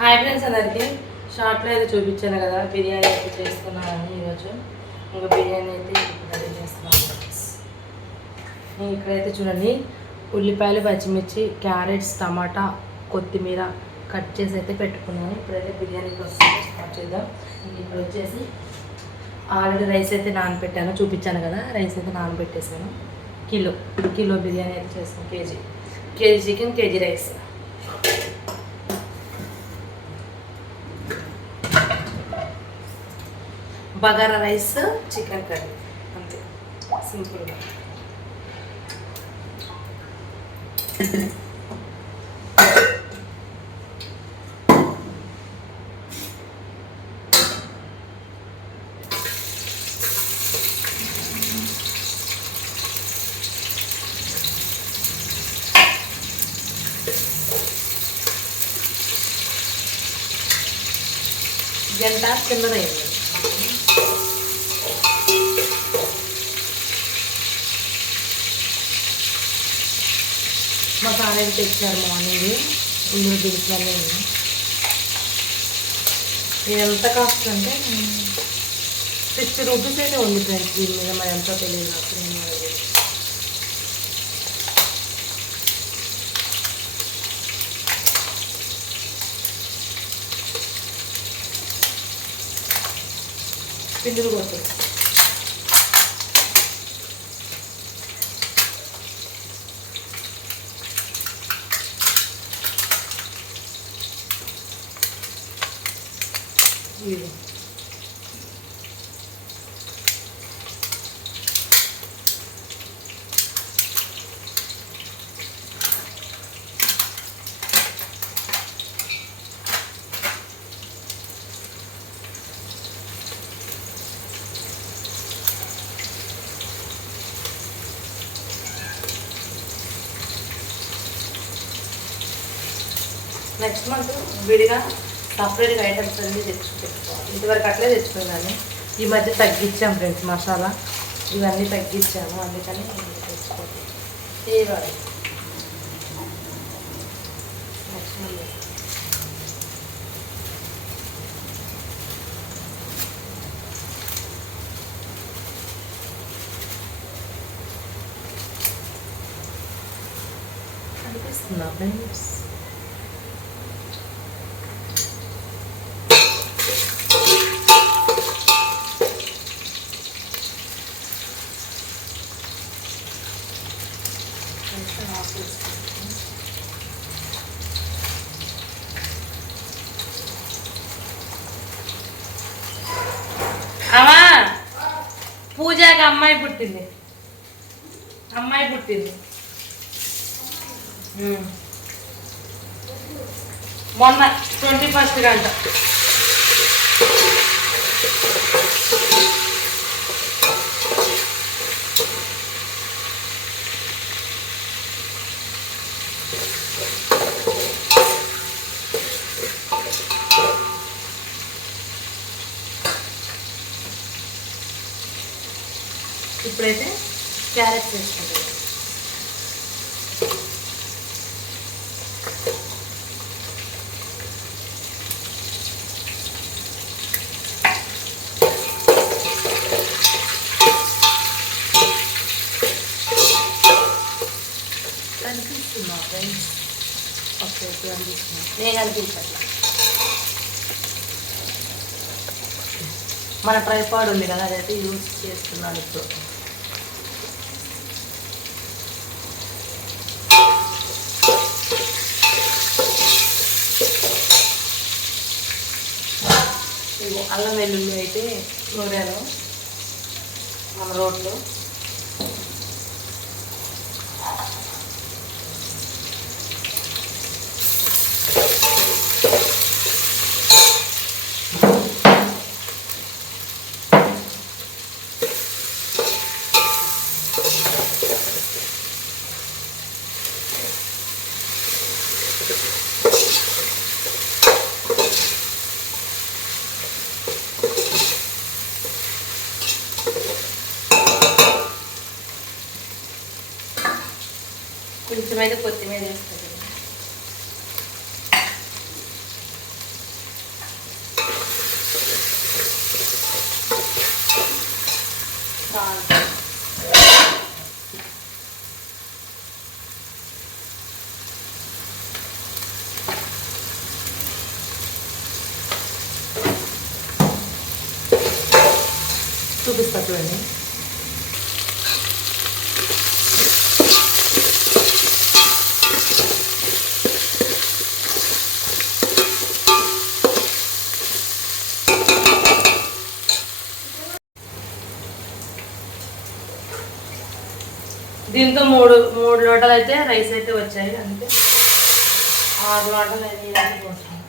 Hi friends అందరికీ షార్ట్లో అయితే చూపించాను కదా బిర్యానీ అయితే చేస్తున్నాను ఈరోజు. ఇంకా బిర్యానీ అయితే రెడీ చేస్తున్నాను నేను ఇక్కడైతే చూడండి ఉల్లిపాయలు పచ్చిమిర్చి క్యారెట్స్ టమాటా కొత్తిమీర కట్ చేసి అయితే పెట్టుకున్నాను. ఇప్పుడైతే బిర్యానీ కోసం స్టార్ట్ చేద్దాం. ఇప్పుడు వచ్చేసి ఆల్రెడీ రైస్ అయితే నానబెట్టాను చూపించాను కదా రైస్ అయితే నానబెట్టేసాను. కిలో కిలో బిర్యానీ అయితే చేస్తాను KG. KG chicken KG rice bagara rice chicken curry అంతే సింపుల్గా గంట చిన్నదైంది మా సార్ అయితే తెచ్చారు మార్నింగ్. ఇందులో దిగుతుంది ఇది ఎంత కాస్ట్ అంటే సిక్స్టీ రూపీస్ అయితే ఉంది ఫ్రెండ్స్ దీని మీద మరి ఎంతో తెలియదు నాకు నేను అడిగేది. పిండిలు కొట్టు ఇది నెక్స్ట్ మంత్ విడిగా సపరేట్గా ఐటమ్స్ అన్ని తెచ్చు పెట్టుకోవాలి ఇంతవరకు అట్లే తెచ్చుకున్నాను ఈ మధ్య తగ్గించాం ఫ్రెండ్స్ మసాలా. ఇవన్నీ తగ్గించాము అందుకని తెచ్చుకోవాలి ఏవాలి అనిపిస్తుందా ఫ్రెండ్స్ కొంచెం ఆఫ్ చేసుకుంటాను. అమ్మా పూజకి అమ్మాయి పుట్టింది. అమ్మాయి పుట్టింది. మొన్న ట్వంటీ ఫస్ట్ గంట. Thank you. ఇప్పుడైతే క్యారెట్ వేసుకుంటాం కనిపిస్తున్నా ఫ్రెండ్స్ ఓకే ఇప్పుడు అనిపిస్తున్నా నేను అనిపించట్లా మన ట్రైపాడ్ ఉంది కదా అదైతే యూజ్ చేస్తున్నాను ఇప్పుడు. అల్లం వెల్లుల్లి అయితే నూరాను. మన రోడ్లో కొంచెమైతే కొత్తిమీర వేస్తుంది చూపిస్తా చూడండి దీంతో మూడు మూడు లోటలు అయితే రైస్ అయితే వచ్చాయి అంతే ఆరు లోటలు అయితే నీళ్ళు పోసాను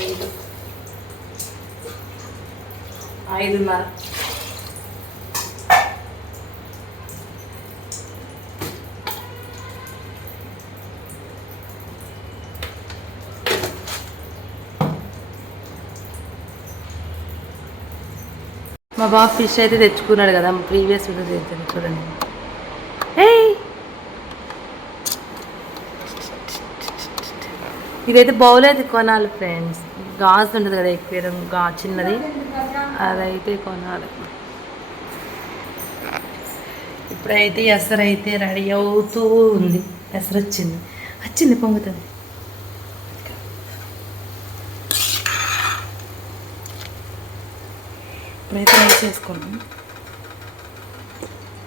ఐదు ఐదున్నర మా బాబు ఫిష్ అయితే తెచ్చుకున్నాడు కదా ప్రీవియస్ వీడియో తెచ్చాను చూడండి. ఇదైతే బౌల్ అయితే కొనాలి ఫ్రెండ్స్. గాజు ఉంటుంది కదా ఎక్కువ గా చిన్నది. అదైతే కొనాలి. ఇప్పుడైతే ఎసరైతే రెడీ అవుతూ ఉంది. ఎసరు వచ్చింది వచ్చింది పొంగుతుంది. ఇప్పుడైతే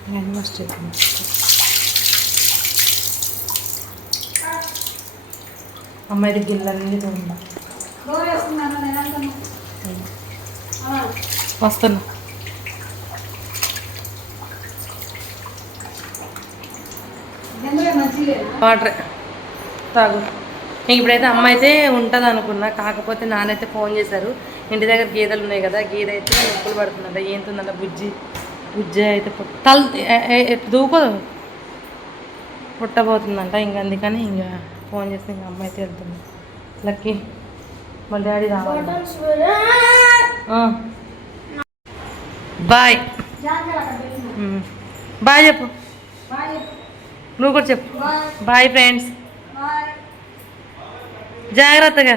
హ్యాండ్ వాష్ చేద్దాం అమ్మాయి గిన్నెలన్నీ ఉందా వస్తున్నా. వాటర్. తాగు. ఇప్పుడైతే అమ్మ అయితే ఉంటుంది అనుకున్నా కాకపోతే నానైతే ఫోన్ చేశారు. ఇంటి దగ్గర గేదెలు ఉన్నాయి కదా గేదె అయితే నొప్పులు పడుతుందంట. ఏంటుందంట బుజ్జి? బుజ్జి అయితే తల దూకోదు. పుట్టబోతుందంట. ఇంక అందుకని ఇంకా ఫోన్ చేస్తే ఇంకా అమ్మ అయితే వెళ్తుంది. లక్కీ వాళ్ళ డాడీ రావాలి. బాయ్. బాయ్ చెప్పు. నువ్వు కూడా చెప్పు. బాయ్. ఫ్రెండ్స్. జాగ్రత్తగా.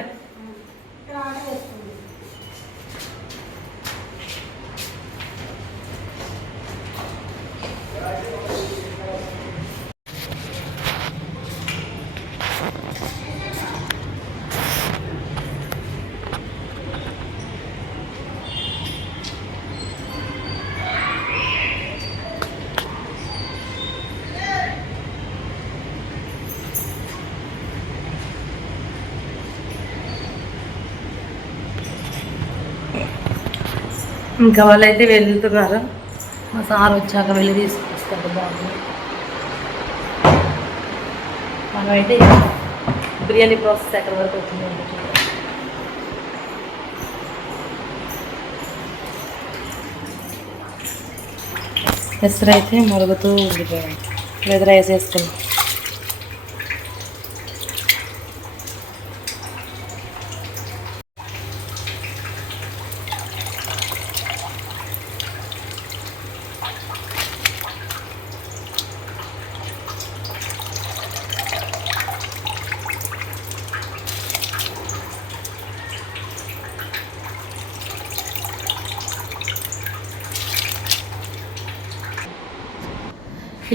ఇంకా వాళ్ళైతే వెళ్తున్నారు. మా సార్ వచ్చాక వెళ్ళి తీసుకొస్తారు బాగుంది మనమైతే బిర్యానీ ప్రాసెస్ ఎక్కడి వరకు వచ్చిందండి ఎసరైతే మరుగుతూ ఉండిపోయాయి. లేదా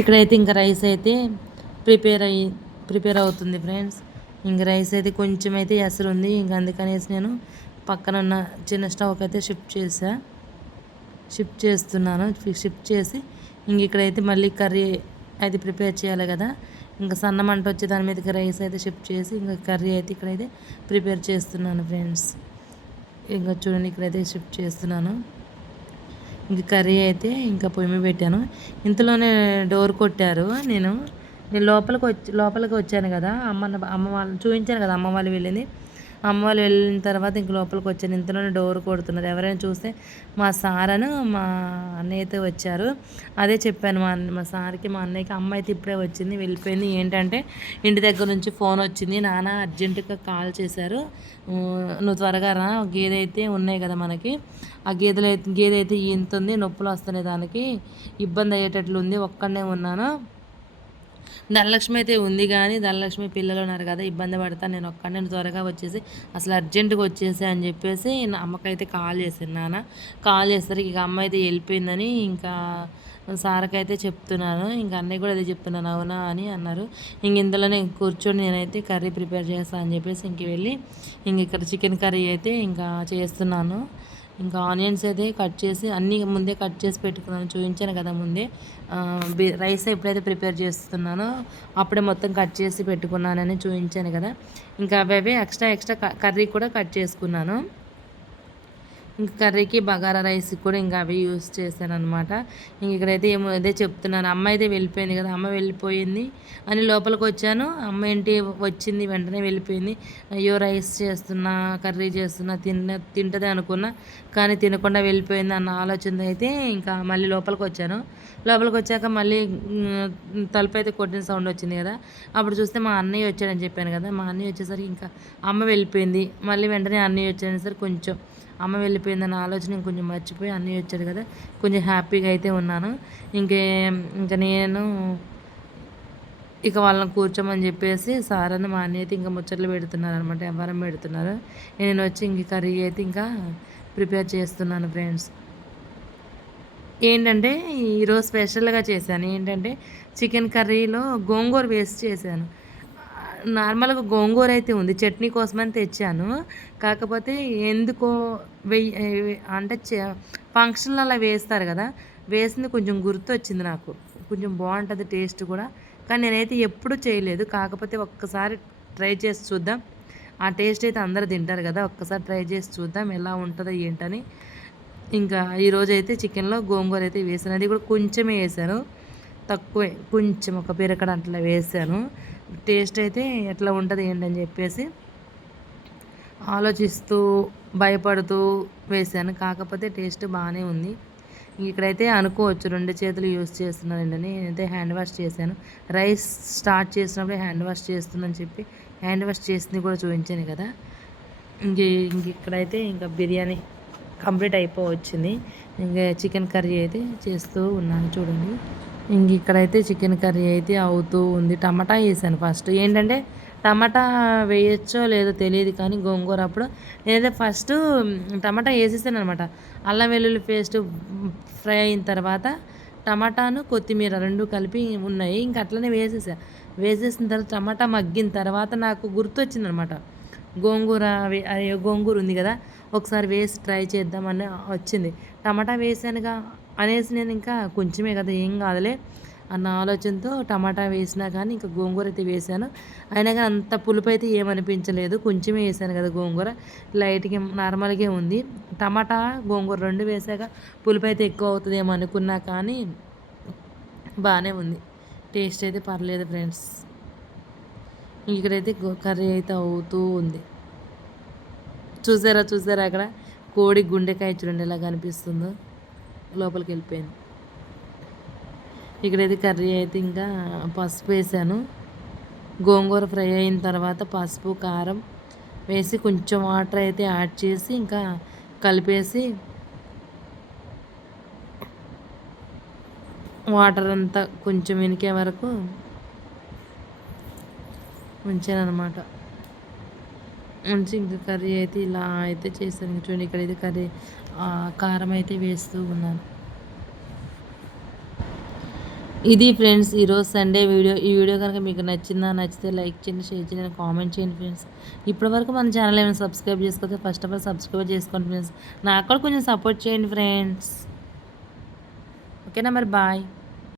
ఇక్కడైతే ఇంకా రైస్ అయితే ప్రిపేర్ అయ్యి ప్రిపేర్ అవుతుంది ఫ్రెండ్స్. ఇంకా రైస్ అయితే కొంచెం అయితే ఎసరు ఉంది ఇంక అందుకనేసి నేను పక్కన ఉన్న చిన్న స్టవ్కి అయితే షిఫ్ట్ చేసా. షిఫ్ట్ చేస్తున్నాను. షిఫ్ట్ చేసి ఇంక ఇక్కడైతే మళ్ళీ కర్రీ అయితే ప్రిపేర్ చేయాలి కదా. ఇంకా సన్న మంట వచ్చి దాని మీదకి రైస్ అయితే షిఫ్ట్ చేసి ఇంకా కర్రీ అయితే ఇక్కడైతే ప్రిపేర్ చేస్తున్నాను ఫ్రెండ్స్. ఇంకా చూడండి ఇక్కడైతే షిఫ్ట్ చేస్తున్నాను. ఇంక కర్రీ అయితే ఇంకా పొయ్యి మీద పెట్టాను. ఇంతలోనే డోర్ కొట్టారు. నేను నేను లోపలికి వచ్చి లోపలికి వచ్చాను కదా. అమ్మ అమ్మ వాళ్ళు చూపించాను కదా అమ్మ వాళ్ళు వెళ్ళింది. అమ్మ వాళ్ళు వెళ్ళిన తర్వాత ఇంక లోపలికి వచ్చాను ఇంతలోనే డోర్ కొడుతున్నారు. ఎవరైనా చూస్తే మా సారను మా అన్నయ్య అయితే వచ్చారు. అదే చెప్పాను మా అన్న మా సార్కి మా అన్నయ్యకి అమ్మ అయితే ఇప్పుడే వచ్చింది వెళ్ళిపోయింది. ఏంటంటే ఇంటి దగ్గర నుంచి ఫోన్ వచ్చింది. నాన్న అర్జెంటుగా కాల్ చేశారు. నువ్వు త్వరగా రా గేదె అయితే ఉన్నాయి కదా మనకి. ఆ గేదెలు అయితే గేదె అయితే ఈంతుంది నొప్పులు వస్తున్నాయి దానికి. ఇబ్బంది అయ్యేటట్లు ఉంది ఒక్కడనే ఉన్నాను. ధనలక్ష్మి అయితే ఉంది కానీ ధనలక్ష్మి పిల్లలు ఉన్నారు కదా ఇబ్బంది పడతా నేను ఒక్క నేను త్వరగా వచ్చేసి అసలు అర్జెంటుగా వచ్చేసి అని చెప్పేసి నా అమ్మకైతే కాల్ చేశాను నాన్న. కాల్ చేస్తారు ఇక అమ్మ అయితే వెళ్ళిపోయిందని ఇంకా సార్కి అయితే చెప్తున్నాను. ఇంకా అన్నయ్య కూడా అదే చెప్తున్నాను అవునా అని అన్నారు. ఇంక ఇందులోనే కూర్చొని నేనైతే కర్రీ ప్రిపేర్ చేస్తాను అని చెప్పేసి ఇంక వెళ్ళి ఇంక ఇక్కడ చికెన్ కర్రీ అయితే ఇంకా చేస్తున్నాను. ఇంకా ఆనియన్స్ అయితే కట్ చేసి అన్నీ ముందే కట్ చేసి పెట్టుకున్నాను. చూపించాను కదా ముందే. రైస్ ఎప్పుడైతే ప్రిపేర్ చేస్తున్నానో అప్పుడే మొత్తం కట్ చేసి పెట్టుకున్నానని చూపించాను కదా. ఇంకా అవి ఎక్స్ట్రా ఎక్స్ట్రా కర్రీ కూడా కట్ చేసుకున్నాను. ఇంకా కర్రీకి బగారా రైస్ కూడా ఇంకా అవి యూస్ చేశాను అనమాట ఇంక ఇక్కడైతే ఏమో అదే చెప్తున్నాను అమ్మ అయితే వెళ్ళిపోయింది కదా అమ్మ వెళ్ళిపోయింది అని లోపలికి వచ్చాను. అమ్మ ఏంటి వచ్చింది వెంటనే వెళ్ళిపోయింది. అయ్యో రైస్ చేస్తున్నా కర్రీ చేస్తున్నా తిన్న తింటది అనుకున్నా కానీ తినకుండా వెళ్ళిపోయింది అన్న ఆలోచన అయితే ఇంకా మళ్ళీ లోపలికి వచ్చాను. లోపలికి వచ్చాక మళ్ళీ తలుపు అయితే కొట్టిన సౌండ్ వచ్చింది కదా అప్పుడు చూస్తే మా అన్నయ్య వచ్చాడని చెప్పాను కదా మా అన్నయ్య వచ్చేసరికి ఇంకా అమ్మ వెళ్ళిపోయింది. మళ్ళీ వెంటనే అన్నయ్య వచ్చాడని సరే కొంచెం అమ్మ వెళ్ళిపోయిందన్న ఆలోచన కొంచెం మర్చిపోయి అన్నీ వచ్చాడు కదా కొంచెం హ్యాపీగా అయితే ఉన్నాను. ఇంకే ఇంకా నేను ఇక వాళ్ళని కూర్చోమని చెప్పేసి సార్ అని మా అన్నయ్య అయితే ఇంకా ముచ్చట్లు పెడుతున్నారు అనమాట ఎవరం పెడుతున్నారు. నేను వచ్చి ఇంక కర్రీ అయితే ఇంకా ప్రిపేర్ చేస్తున్నాను ఫ్రెండ్స్. ఏంటంటే ఈరోజు స్పెషల్గా చేశాను. ఏంటంటే చికెన్ కర్రీలో గోంగూర వేస్ట్ చేశాను. నార్మల్గా గోంగూర అయితే ఉంది. చట్నీ కోసమని తెచ్చాను. కాకపోతే ఎందుకో వెయ్యి అంటే ఫంక్షన్లో అలా వేస్తారు కదా. వేసింది కొంచెం గుర్తు వచ్చింది నాకు. కొంచెం బాగుంటుంది టేస్ట్ కూడా. కానీ నేనైతే ఎప్పుడు చేయలేదు. కాకపోతే ఒక్కసారి ట్రై చేసి చూద్దాం. ఆ టేస్ట్ అయితే అందరు తింటారు కదా. ఒక్కసారి ట్రై చేసి చూద్దాం ఎలా ఉంటుందో ఏంటని. ఇంకా ఈరోజు అయితే చికెన్లో గోంగూర అయితే వేసాను. అది కూడా కొంచెమే వేసాను. తక్కువే. కొంచెం ఒక పిరకడ అట్లా వేసాను. టేస్ట్ అయితే ఎట్లా ఉంటుంది ఏంటని చెప్పేసి ఆలోచిస్తూ భయపడుతూ వేసాను కాకపోతే టేస్ట్ బాగానే ఉంది. ఇక్కడైతే అనుకోవచ్చు రెండు చేతులు యూజ్ చేస్తున్నానండి నేనైతే హ్యాండ్ వాష్ చేశాను. రైస్ స్టార్ట్ చేసినప్పుడు హ్యాండ్ వాష్ చేస్తుందని చెప్పి హ్యాండ్ వాష్ చేసింది కూడా చూపించాను కదా. ఇంక ఇంక ఇక్కడైతే ఇంకా బిర్యానీ కంప్లీట్ అయిపోవచ్చింది. ఇంకా చికెన్ కర్రీ అయితే చేస్తూ ఉన్నాను. చూడండి. ఇంక ఇక్కడైతే చికెన్ కర్రీ అయితే అవుతూ ఉంది. టమాటా వేసాను ఫస్ట్. ఏంటంటే టమాటా వేయచ్చో లేదో తెలియదు కానీ గోంగూర అప్పుడు నేనైతే ఫస్ట్ టమాటా వేసేసాను అనమాట. అల్లం వెల్లుల్లి పేస్ట్ ఫ్రై అయిన తర్వాత టమాటాను కొత్తిమీర రెండు కలిపి ఉన్నాయి. ఇంక అట్లనే వేసేసా. వేసేసిన తర్వాత టమాటా మగ్గిన తర్వాత నాకు గుర్తొచ్చిందనమాట గోంగూర గోంగూర ఉంది కదా ఒకసారి వేసి ట్రై చేద్దామని వచ్చింది. టమాటా వేసానుగా అనేసి నేను ఇంకా కొంచెమే కదా ఏం కాదులే అన్న ఆలోచనతో టమాటా వేసినా కానీ ఇంకా గోంగూర అయితే వేసాను. అయినా కానీ అంత పులుపు అయితే ఏమనిపించలేదు. కొంచెమే వేసాను కదా గోంగూర. లైట్గా నార్మల్గా ఉంది. టమాటా గోంగూర రెండు వేసాక పులుపు అయితే ఎక్కువ అవుతుందేమో అనుకున్నా కానీ బాగానే ఉంది. టేస్ట్ అయితే పర్లేదు ఫ్రెండ్స్. ఇక్కడైతే కర్రీ అయితే అవుతూ ఉంది. చూసారా చూసారా అక్కడ కోడి గుండెకాయ చూడండి ఎలా కనిపిస్తుందో. లోపలికి వెళ్ళిపోయింది ఇక్కడైతే కర్రీ అయితే ఇంకా పసుపు వేసాను. గోంగూర ఫ్రై అయిన తర్వాత పసుపు కారం వేసి కొంచెం వాటర్ అయితే యాడ్ చేసి ఇంకా కలిపేసి వాటర్ అంతా కొంచెం వెనికే వరకు ఉంచాను అనమాట ఉంచి ఇంకా కర్రీ అయితే ఇలా అయితే చేశాను. చూడండి ఇక్కడైతే కర్రీ కారం అయితే వేస్తూ ఉన్నాను. ఇది ఫ్రెండ్స్ ఈరోజు సండే వీడియో. ఈ వీడియో కనుక మీకు నచ్చిందా నచ్చితే లైక్ చేయండి షేర్ చేయండి కామెంట్ చేయండి ఫ్రెండ్స్. ఇప్పటివరకు మన ఛానల్ ఏమైనా సబ్స్క్రైబ్ చేసుకోతే ఫస్ట్ ఆఫ్ ఆల్ సబ్స్క్రైబ్ చేసుకోండి ఫ్రెండ్స్. నాకు కూడా కొంచెం సపోర్ట్ చేయండి ఫ్రెండ్స్. ఓకేనా మరి? బాయ్.